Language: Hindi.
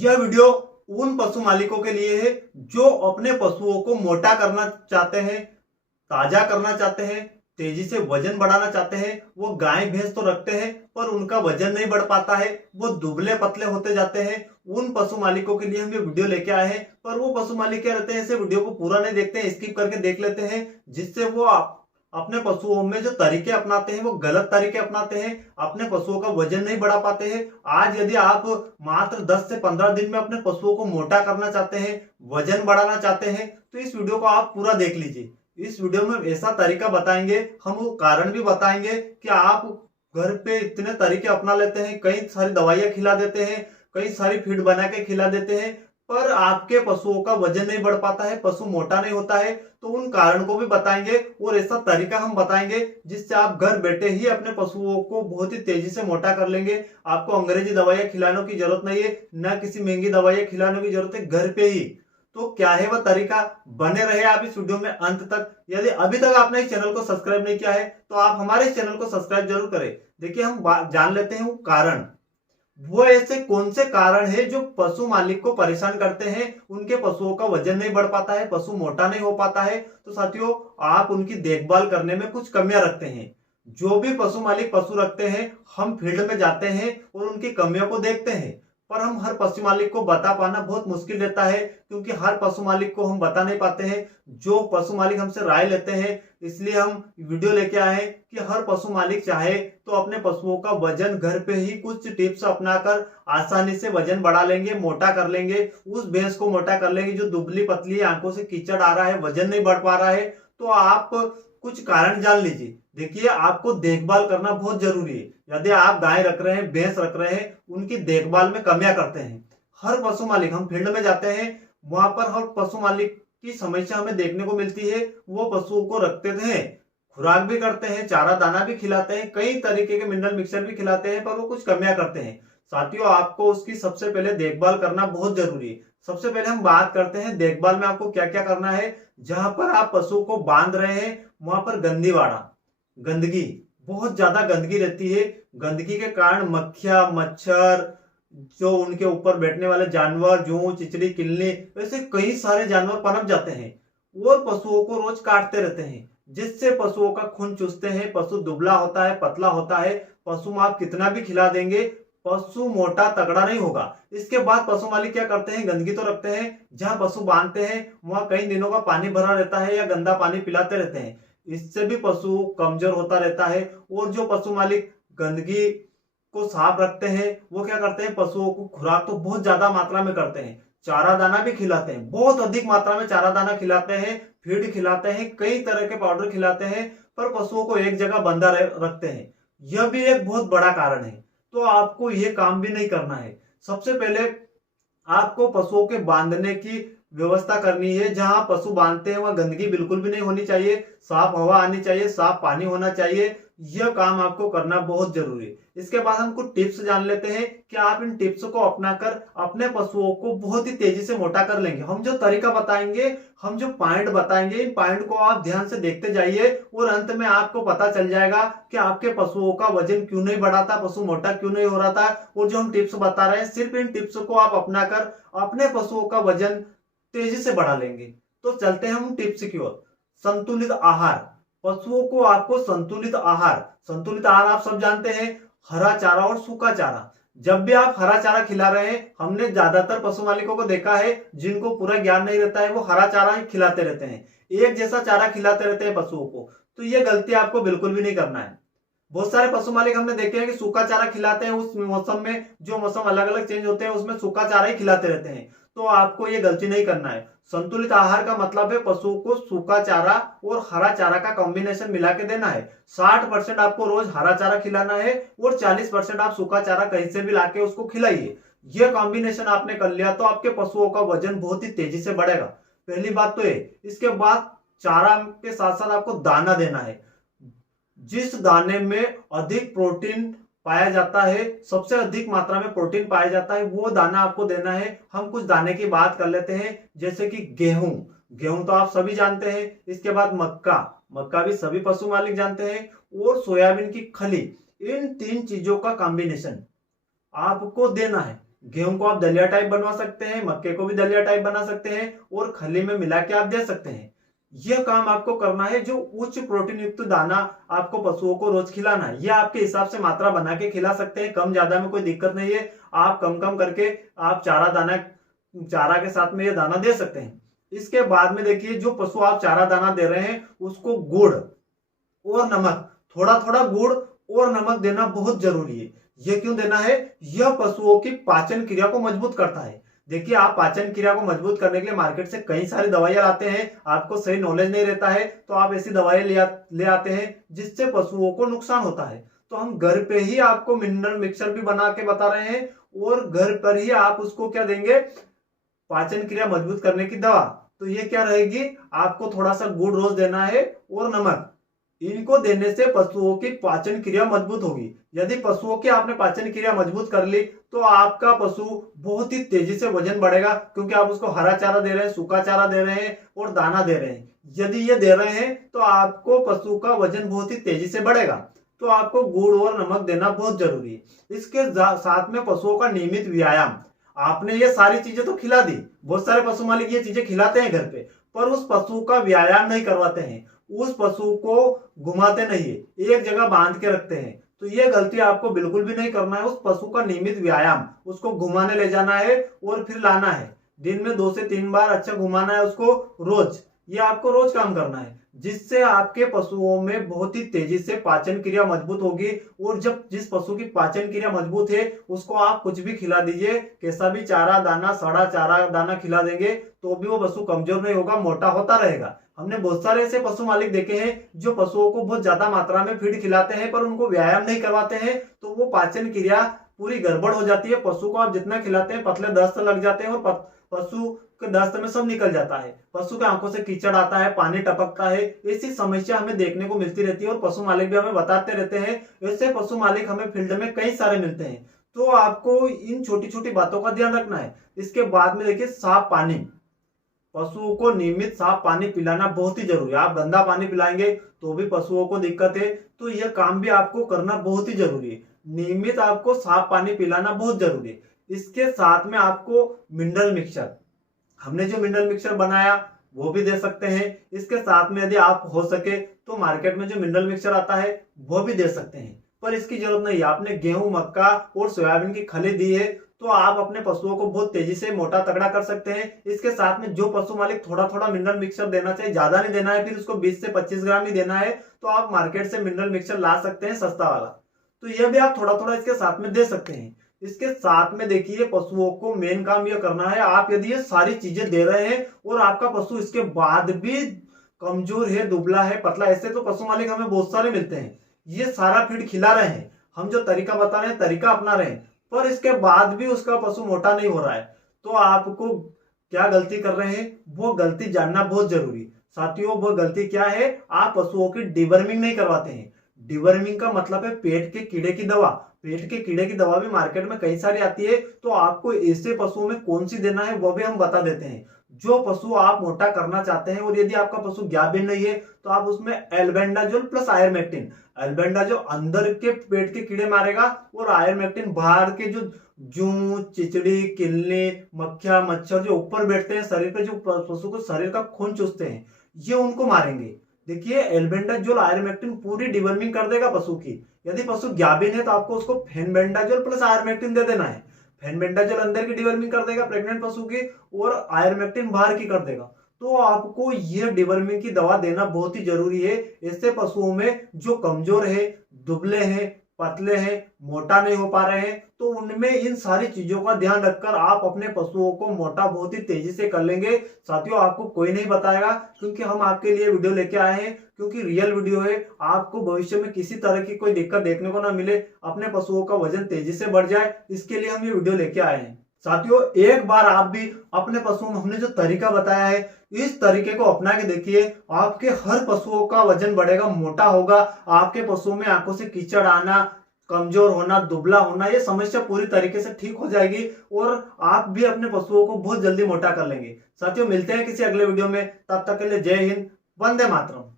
यह वीडियो उन पशु मालिकों के लिए है जो अपने पशुओं को मोटा करना चाहते हैं, ताजा करना चाहते हैं, तेजी से वजन बढ़ाना चाहते हैं। वो गाय भैंस तो रखते हैं पर उनका वजन नहीं बढ़ पाता है, वो दुबले पतले होते जाते हैं। उन पशु मालिकों के लिए हम ये वीडियो लेके आए हैं। पर वो पशु मालिक क्या रहते हैं, ऐसे वीडियो को पूरा नहीं देखते हैं, स्किप करके देख लेते हैं, जिससे वो अपने पशुओं में जो तरीके अपनाते हैं वो गलत तरीके अपनाते हैं, अपने पशुओं का वजन नहीं बढ़ा पाते हैं। आज यदि आप मात्र 10 से 15 दिन में अपने पशुओं को मोटा करना चाहते हैं, वजन बढ़ाना चाहते हैं, तो इस वीडियो को आप पूरा देख लीजिए। इस वीडियो में ऐसा तरीका बताएंगे, हम वो कारण भी बताएंगे कि आप घर पे इतने तरीके अपना लेते हैं, कई सारी दवाइयां खिला देते हैं, कई सारी फीड बना के खिला देते हैं, पर आपके पशुओं का वजन नहीं बढ़ पाता है, पशु मोटा नहीं होता है। तो उन कारण को भी बताएंगे और ऐसा तरीका हम बताएंगे जिससे आप घर बैठे ही अपने पशुओं को बहुत ही तेजी से मोटा कर लेंगे। आपको अंग्रेजी दवाइयां खिलाने की जरूरत नहीं है, ना किसी महंगी दवाइयां खिलाने की जरूरत है, घर पे ही। तो क्या है वह तरीका, बने रहे आप इस वीडियो में अंत तक। यदि अभी तक आपने इस चैनल को सब्सक्राइब नहीं किया है तो आप हमारे इस चैनल को सब्सक्राइब जरूर करें। देखिए हम जान लेते हैं वो कारण। वो ऐसे कौन से कारण है जो पशु मालिक को परेशान करते हैं, उनके पशुओं का वजन नहीं बढ़ पाता है, पशु मोटा नहीं हो पाता है। तो साथियों, आप उनकी देखभाल करने में कुछ कमियां रखते हैं। जो भी पशु मालिक पशु रखते हैं, हम फील्ड में जाते हैं और उनकी कमियों को देखते हैं। पर हम हर पशु मालिक को बता पाना बहुत मुश्किल रहता है, क्योंकि हर पशु मालिक को हम बता नहीं पाते हैं। जो पशु मालिक हमसे राय लेते हैं, इसलिए हम वीडियो लेके आए हैं कि हर पशु मालिक चाहे तो अपने पशुओं का वजन घर पे ही कुछ टिप्स अपनाकर आसानी से वजन बढ़ा लेंगे, मोटा कर लेंगे। उस भैंस को मोटा कर लेंगे जो दुबली पतली है, आंखों से कीचड़ आ रहा है, वजन नहीं बढ़ पा रहा है। तो आप कुछ कारण जान लीजिए। देखिए, आपको देखभाल करना बहुत जरूरी है। यदि आप गाय रख रहे हैं, भैंस रख रहे हैं, उनकी देखभाल में कमियां करते हैं। हर पशु मालिक, हम फील्ड में जाते हैं, वहां पर हर पशु मालिक की समस्या हमें देखने को मिलती है। वो पशुओं को रखते हैं, खुराक भी करते हैं, चारा दाना भी खिलाते हैं, कई तरीके के मिनरल मिक्सचर भी खिलाते हैं, पर वो कुछ कमियां करते हैं। साथियों, आपको उसकी सबसे पहले देखभाल करना बहुत जरूरी है। सबसे पहले हम बात करते हैं देखभाल में आपको क्या क्या करना है। जहां पर आप पशु को बांध रहे हैं वहां पर गंदगी, बहुत ज्यादा गंदगी रहती है। गंदगी के कारण मक्खियां, मच्छर, जो उनके ऊपर बैठने वाले जानवर, जू, चिचड़ी, किलनी, ऐसे कई सारे जानवर पनप जाते हैं और पशुओं को रोज काटते रहते हैं, जिससे पशुओं का खून चूसते हैं। पशु दुबला होता है, पतला होता है। पशु में आप कितना भी खिला देंगे, पशु मोटा तगड़ा नहीं होगा। इसके बाद पशु मालिक क्या करते हैं, गंदगी तो रखते हैं, जहां पशु बांधते हैं वहां कई दिनों का पानी भरा रहता है या गंदा पानी पिलाते रहते हैं। इससे भी पशु कमजोर होता रहता है। और जो पशु मालिक गंदगी को साफ रखते हैं, वो क्या करते हैं, पशुओं को खुराक तो बहुत ज्यादा मात्रा में करते हैं, चारा दाना भी खिलाते हैं, बहुत अधिक मात्रा में चारा दाना खिलाते हैं, फीड खिलाते हैं, कई तरह के पाउडर खिलाते हैं, पर पशुओं को एक जगह बंधा रखते हैं। यह भी एक बहुत बड़ा कारण है। तो आपको यह काम भी नहीं करना है। सबसे पहले आपको पशुओं के बांधने की व्यवस्था करनी है। जहां पशु बांधते हैं वहां गंदगी बिल्कुल भी नहीं होनी चाहिए, साफ हवा आनी चाहिए, साफ पानी होना चाहिए। यह काम आपको करना बहुत जरूरी है। इसके बाद हम कुछ टिप्स जान लेते हैं कि आप इन टिप्स को अपनाकर अपने पशुओं को बहुत ही तेजी से मोटा कर लेंगे। हम जो तरीका बताएंगे, हम जो पॉइंट बताएंगे, इन पॉइंट को आप ध्यान से देखते जाइए और अंत में आपको पता चल जाएगा कि आपके पशुओं का वजन क्यों नहीं बढ़ा था, पशु मोटा क्यों नहीं हो रहा था। और जो हम टिप्स बता रहे हैं, सिर्फ इन टिप्स को आप अपनाकर अपने पशुओं का वजन तेजी से बढ़ा लेंगे। तो चलते हैं हम टिप्स की ओर। संतुलित आहार, पशुओं को आपको संतुलित आहार आप सब जानते हैं, हरा चारा और सूखा चारा। जब भी आप हरा चारा खिला रहे हैं, हमने ज्यादातर पशु मालिकों को देखा है जिनको पूरा ज्ञान नहीं रहता है, वो हरा चारा ही खिलाते रहते हैं, एक जैसा चारा खिलाते रहते हैं पशुओं को। तो ये गलती आपको बिल्कुल भी नहीं करना है। बहुत सारे पशु मालिक हमने देखे हैं कि सूखा चारा खिलाते हैं, उस मौसम में जो मौसम अलग अलग चेंज होते हैं उसमें सूखा चारा ही खिलाते रहते हैं। तो आपको ये गलती नहीं करना है। संतुलित आहार का मतलब है पशुओं को सूखा चारा और हरा चारा का कॉम्बिनेशन मिला के देना है। 60% आपको रोज हरा चारा खिलाना है और 40% आप सूखा चारा कहीं से भी लाके उसको खिलाइए। यह कॉम्बिनेशन आपने कर लिया तो आपके पशुओं का वजन बहुत ही तेजी से बढ़ेगा। पहली बात तो ये। इसके बाद चारा के साथ साथ आपको दाना देना है। जिस दाने में अधिक प्रोटीन पाया जाता है, सबसे अधिक मात्रा में प्रोटीन पाया जाता है, वो दाना आपको देना है। हम कुछ दाने की बात कर लेते हैं, जैसे कि गेहूं तो आप सभी जानते हैं। इसके बाद मक्का भी सभी पशु मालिक जानते हैं, और सोयाबीन की खली। इन 3 चीजों का कॉम्बिनेशन आपको देना है। गेहूं को आप दलिया टाइप बनवा सकते हैं, मक्के को भी दलिया टाइप बना सकते हैं और खली में मिला के आप दे सकते हैं। यह काम आपको करना है। जो उच्च प्रोटीन युक्त दाना आपको पशुओं को रोज खिलाना है, यह आपके हिसाब से मात्रा बना के खिला सकते हैं। कम ज्यादा में कोई दिक्कत नहीं है। आप कम कम करके आप चारा के साथ में ये दाना दे सकते हैं। इसके बाद में देखिए, जो पशु आप चारा दाना दे रहे हैं उसको गुड़ और नमक, थोड़ा थोड़ा गुड़ और नमक देना बहुत जरूरी है। यह क्यों देना है? यह पशुओं की पाचन क्रिया को मजबूत करता है। देखिए, आप पाचन क्रिया को मजबूत करने के लिए मार्केट से कई सारी दवाइयां लाते हैं, आपको सही नॉलेज नहीं रहता है तो आप ऐसी दवाइयां ले आते हैं जिससे पशुओं को नुकसान होता है। तो हम घर पे ही आपको मिनरल मिक्सचर भी बना के बता रहे हैं और घर पर ही आप उसको क्या देंगे, पाचन क्रिया मजबूत करने की दवा। तो ये क्या रहेगी, आपको थोड़ा सा गुड़ रोज देना है और नमक। इनको देने से पशुओं की पाचन क्रिया मजबूत होगी। यदि पशुओं की आपने पाचन क्रिया मजबूत कर ली तो आपका पशु बहुत ही तेजी से वजन बढ़ेगा, क्योंकि आप उसको हरा चारा दे रहे हैं, सूखा चारा दे रहे हैं और दाना दे रहे हैं। यदि ये दे रहे हैं तो आपको पशु का वजन बहुत ही तेजी से बढ़ेगा। तो आपको गुड़ और नमक देना बहुत जरूरी है। इसके साथ में पशुओं का नियमित व्यायाम। आपने ये सारी चीजें तो खिला दी, बहुत सारे पशु मालिक ये चीजें खिलाते हैं घर पे, पर उस पशु का व्यायाम नहीं करवाते हैं, उस पशु को घुमाते नहीं है, एक जगह बांध के रखते हैं। तो ये गलती आपको बिल्कुल भी नहीं करना है। उस पशु का नियमित व्यायाम, उसको घुमाने ले जाना है और फिर लाना है। दिन में 2 से 3 बार अच्छा घुमाना है उसको रोज। ये आपको रोज काम करना है, जिससे आपके पशुओं में बहुत ही तेजी से पाचन क्रिया मजबूत होगी। और जब जिस पशु की पाचन क्रिया मजबूत है उसको आप कुछ भी खिला दीजिए, कैसा भी चारा दाना, सड़ा चारा दाना खिला देंगे तो भी वो पशु कमजोर नहीं होगा, मोटा होता रहेगा। हमने बहुत सारे ऐसे पशु मालिक देखे हैं जो पशुओं को बहुत ज्यादा मात्रा में फीड खिलाते हैं पर उनको व्यायाम नहीं करवाते हैं, तो वो पाचन क्रिया पूरी गड़बड़ हो जाती है। पशु को आप जितना खिलाते हैं पतले दस्त लग जाते हैं और पशु के दस्त में सब निकल जाता है, पशु के आंखों से कीचड़ आता है, पानी टपकता है। ऐसी समस्या हमें देखने को मिलती रहती है और पशु मालिक भी हमें बताते रहते हैं। ऐसे पशु मालिक हमें फील्ड में कई सारे मिलते हैं। तो आपको इन छोटी छोटी बातों का ध्यान रखना है। इसके बाद में देखिए, साफ पानी। पशुओं को नियमित साफ पानी पिलाना बहुत ही जरूरी है। आप गंदा पानी पिलाएंगे तो भी पशुओं को दिक्कत है, तो यह काम भी आपको करना बहुत ही जरूरी है। नियमित आपको साफ पानी पिलाना बहुत जरूरी है। इसके साथ में आपको मिनरल मिक्सचर, हमने जो मिनरल मिक्सचर बनाया वो भी दे सकते हैं। इसके साथ में यदि आप हो सके तो मार्केट में जो मिनरल मिक्सचर आता है वो भी दे सकते हैं, पर इसकी जरूरत नहीं है। आपने गेहूं, मक्का और सोयाबीन की खली दी है तो आप अपने पशुओं को बहुत तेजी से मोटा तगड़ा कर सकते हैं। इसके साथ में जो पशु मालिक थोड़ा थोड़ा मिनरल मिक्सचर देना चाहिए, ज्यादा नहीं देना है, फिर उसको 20 से 25 ग्राम ही देना है, तो आप मार्केट से मिनरल मिक्सचर ला सकते हैं सस्ता वाला। तो यह भी आप थोड़ा थोड़ा इसके साथ में दे सकते हैं। इसके साथ में देखिए, पशुओं को मेन काम यह करना है, आप यदि ये सारी चीजें दे रहे हैं और आपका पशु इसके बाद भी कमजोर है, दुबला है, पतला, ऐसे तो पशु मालिक हमें बहुत सारे मिलते हैं। ये सारा फीड खिला रहे हैं, हम जो तरीका बता रहे हैं तरीका अपना रहे हैं, पर इसके बाद भी उसका पशु मोटा नहीं हो रहा है, तो आपको क्या गलती कर रहे हैं वो गलती जानना बहुत जरूरी। साथियों, वो गलती क्या है, आप पशुओं की डिवर्मिंग नहीं करवाते हैं। डिवर्मिंग का मतलब है पेट के कीड़े की दवा। पेट के कीड़े की दवा भी मार्केट में कई सारी आती है, तो आपको ऐसे पशुओं में कौन सी देना है वो भी हम बता देते हैं। जो पशु आप मोटा करना चाहते हैं और यदि आपका पशु ज्ञाबिन नहीं है तो आप उसमें एल्बेंडाजोल प्लस आयरमेक्टिन, एल्बेंडाजोल अंदर के पेट के कीड़े मारेगा और आयरमेक्टिन बाहर के जो जू, चिचड़ी, किलने, मक्खिया, मच्छर जो ऊपर बैठते हैं शरीर पे, जो पशु को शरीर का खून चूसते हैं, ये उनको मारेंगे। देखिए, एल्बेंडाजोल आयरमेक्टिन पूरी डिवर्मिंग कर देगा पशु की। यदि पशु ज्ञाबिन है तो आपको उसको फेनबेंडाजोल प्लस आयरमेक्टिन दे देना है। फेनबेंडाजोल अंदर की डिवर्मिंग कर देगा प्रेग्नेंट पशु की और आयरमेक्टिन बाहर की कर देगा। तो आपको यह डिवर्मिंग की दवा देना बहुत ही जरूरी है। ऐसे पशुओं में जो कमजोर है, दुबले हैं, पतले हैं, मोटा नहीं हो पा रहे हैं, तो उनमें इन सारी चीजों का ध्यान रखकर आप अपने पशुओं को मोटा बहुत ही तेजी से कर लेंगे। साथियों, आपको कोई नहीं बताएगा, क्योंकि हम आपके लिए वीडियो लेके आए हैं, क्योंकि रियल वीडियो है। आपको भविष्य में किसी तरह की कोई दिक्कत देखने को ना मिले, अपने पशुओं का वजन तेजी से बढ़ जाए, इसके लिए हम ये वीडियो लेके आए हैं। साथियों, एक बार आप भी अपने पशुओं में हमने जो तरीका बताया है इस तरीके को अपना के देखिए, आपके हर पशुओं का वजन बढ़ेगा, मोटा होगा। आपके पशुओं में आंखों से कीचड़ आना, कमजोर होना, दुबला होना, ये समस्या पूरी तरीके से ठीक हो जाएगी और आप भी अपने पशुओं को बहुत जल्दी मोटा कर लेंगे। साथियों, मिलते हैं किसी अगले वीडियो में, तब तक के लिए जय हिंद, वंदे मातरम।